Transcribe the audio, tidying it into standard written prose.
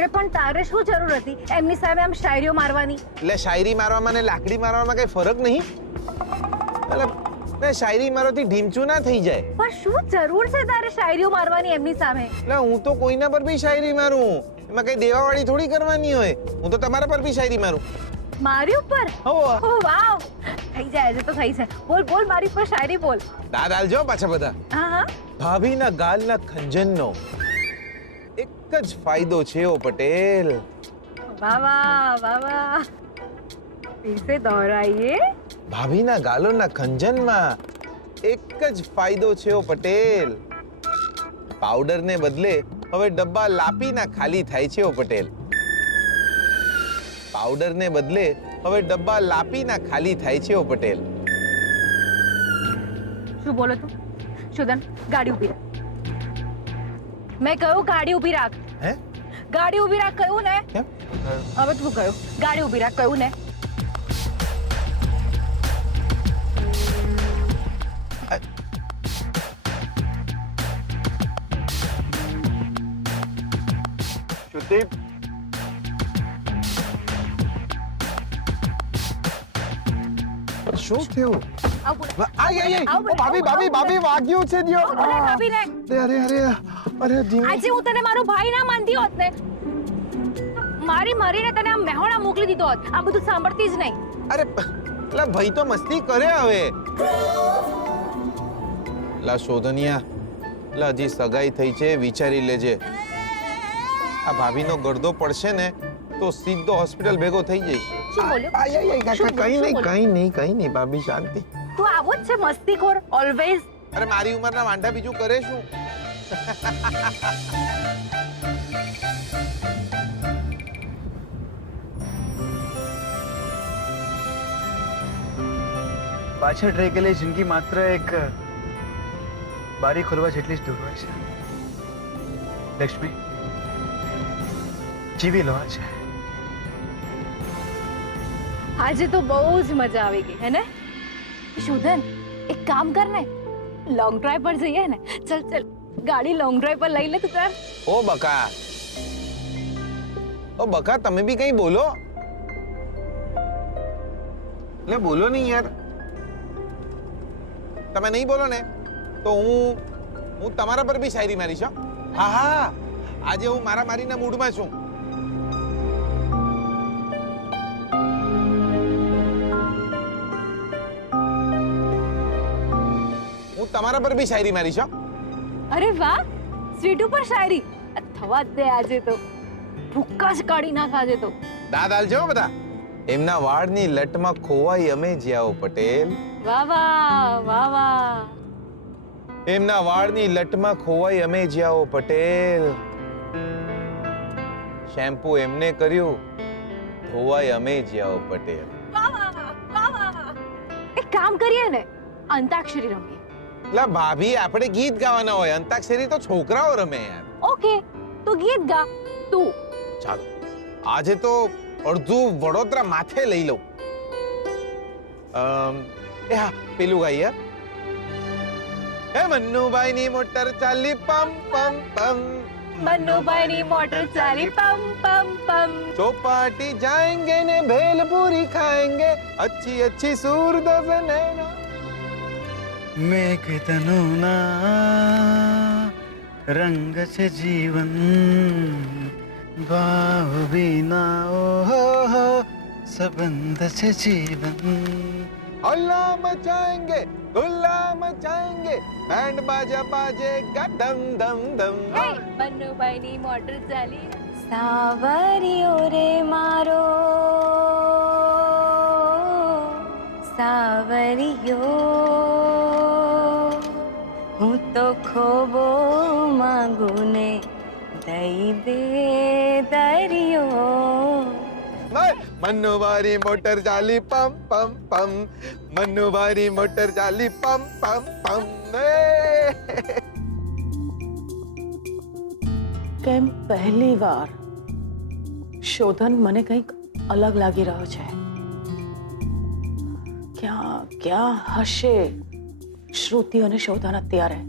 અરે પણ તારે શું જરૂર હતી એમની સામે આમ શાયરીઓ મારવાની? એટલે શાયરી મારવામાં ને લાકડી મારવામાં કઈ ફરક નહીં? એટલે ને શાયરી મારવાથી ઢીમચું ના થઈ જાય. પણ શું જરૂર છે તારે શાયરીઓ મારવાની એમની સામે? એટલે હું તો કોઈના પર બી શાયરી મારું, એમાં કઈ દેવાવાળી થોડી કરવાની હોય. હું તો તમારા પર બી શાયરી મારું. મારી ઉપર? હો ઓ વાવ, થઈ જાય છે તો થઈ છે. બોલ બોલ, મારી ઉપર શાયરી બોલ. દાદ આલજો પાછા બધા. હા હા. ભાભીના ગાલના ખંજનનો એક જ ફાયદો છે ઓ પટેલ. વાહ વાહ વાહ વાહ, इसे दोहराइए. ભાભીના ગાલોના ખંજનમાં એક જ ફાયદો છે ઓ પટેલ. પાવડરને બદલે હવે ડબ્બા લાપીના ખાલી થાય છે ઓ પટેલ. પાવડરને બદલે હવે ડબ્બા લાપીના ખાલી થાય છે ઓ પટેલ. શું બોલો તું? શુદન, ગાડી ઊભી રાખ. મેં કહ્યું ગાડી ઊભી રાખ. હે? ગાડી ઊભી રાખ કહ્યું ને. કેમ? હવે તું કહ્યું ગાડી ઊભી રાખ કહ્યું ને. શ્રુતિ, શું થયું? આવ બોલ. ભાભી વાગ્યું છે દિયો. બોલે ભાભીને. અરે આજે હું તને મારો ભાઈ ના માનતી હોત ને, મારીને તને આમ મેહોણા મોકલી દીધો હોત. આ બધું સાંભળતી જ નહીં. અરે લા ભાઈ તો મસ્તી કરે હવે. લા શોધનિયા, લા હજી સગાઈ થઈ છે, વિચારી લેજે. આ ભાભીનો ગરદો પડશે ને તો સીધો હોસ્પિટલ ભેગો થઈ જઈશ. શું બોલ્યો? કઈ નહીં ભાભી, શાંતિ. તું આવો જ છે મસ્તીખોર ઓલવેઝ. અરે મારી ઉંમરના વાંઢા બીજું કરે શું? પાછળ રહી ગયેલી જિંદગી માત્ર એક બારી ખોલવા જેટલી જ દૂર હોય છે. લક્ષ્મી, જીવી લો આજે. આજે તો બહુ જ મજા આવી ગઈ હે ને? શુધન, એક કામ કર ને, લોંગ ડ્રાઈવ પર જઈએ ને. ચલ ચલ, ગાડી લોંગ ડ્રાઈવ પર લઈ લે તું તાર. ઓ બકા તમે બી કઈ બોલો. લે બોલો નહીં યાર. તમે નહીં બોલો ને તો હું તમારા પર બી શાયરી મારીશ. હા હા, આજે હું મારા મારીના મૂડમાં છું. હું તમારા પર બી શાયરી મારીશ. અરે વાહ, સ્વીટ ઉપર શાયરી થવા જ દે. આજે તો ભૂક્કા જ કાઢી નાખ આજે તો. દાદ આલજો બધા. એમના વાળની લટમાં ખોવાઈ અમે જ્યાઓ પટેલ. વાહ વાહ વાહ વાહ. એમના વાળની લટમાં ખોવાઈ અમે જ્યાઓ પટેલ. શેમ્પુ એમને કર્યું, ધોવાઈ અમે જ્યાઓ પટેલ. વાહ વાહ વાહ વાહ. એક કામ કરીએ ને, અંતાક્ષરી રમીએ. લા ભાભી, આપણે ગીત ગાવાના હોય, અંતાક્ષરી તો છોકરાઓ રમે યાર. ઓકે, તો ગીત ગા તું. ચાલો, આજે તો અડધું વડોદરા માથે લઈ લઉં. એ હા, પેલું ગાઈએ. હે મન્નુભાઈ ની મોટર ચાલી પમ પમ પમ. મન્નુભાઈની મોટર ચાલી પમ પમ પમ. ચોપાટી જાएंगे ने भेलपूरी खाएंगे, अच्छी अच्छी सूरत से नैना. મેઘ તનુના રંગ છે જીવન, ભાવ વિના ઓહો સંબંધ છે જીવન. हल्ला मचाएंगे, गुल्ला मचाएंगे, बैंड बाजा बाजेगा दम दम दम. મન્નુભાઈની મોટર ચાલી. સાવરિયો રે મારો સાવરિયો, હું તો ખોબો માંગુ ને દઈ દે દરિયો. મન્નુભાઈ મોટર ચાલી પમ પમ પમ. મન્નુભાઈ મોટર ચાલી પમ પમ પમ. કેમ પહેલી વાર શોધન મને કંઈક અલગ લાગી રહ્યો છે. ક્યાં હશે શ્રુતિ અને શોધન અત્યારે?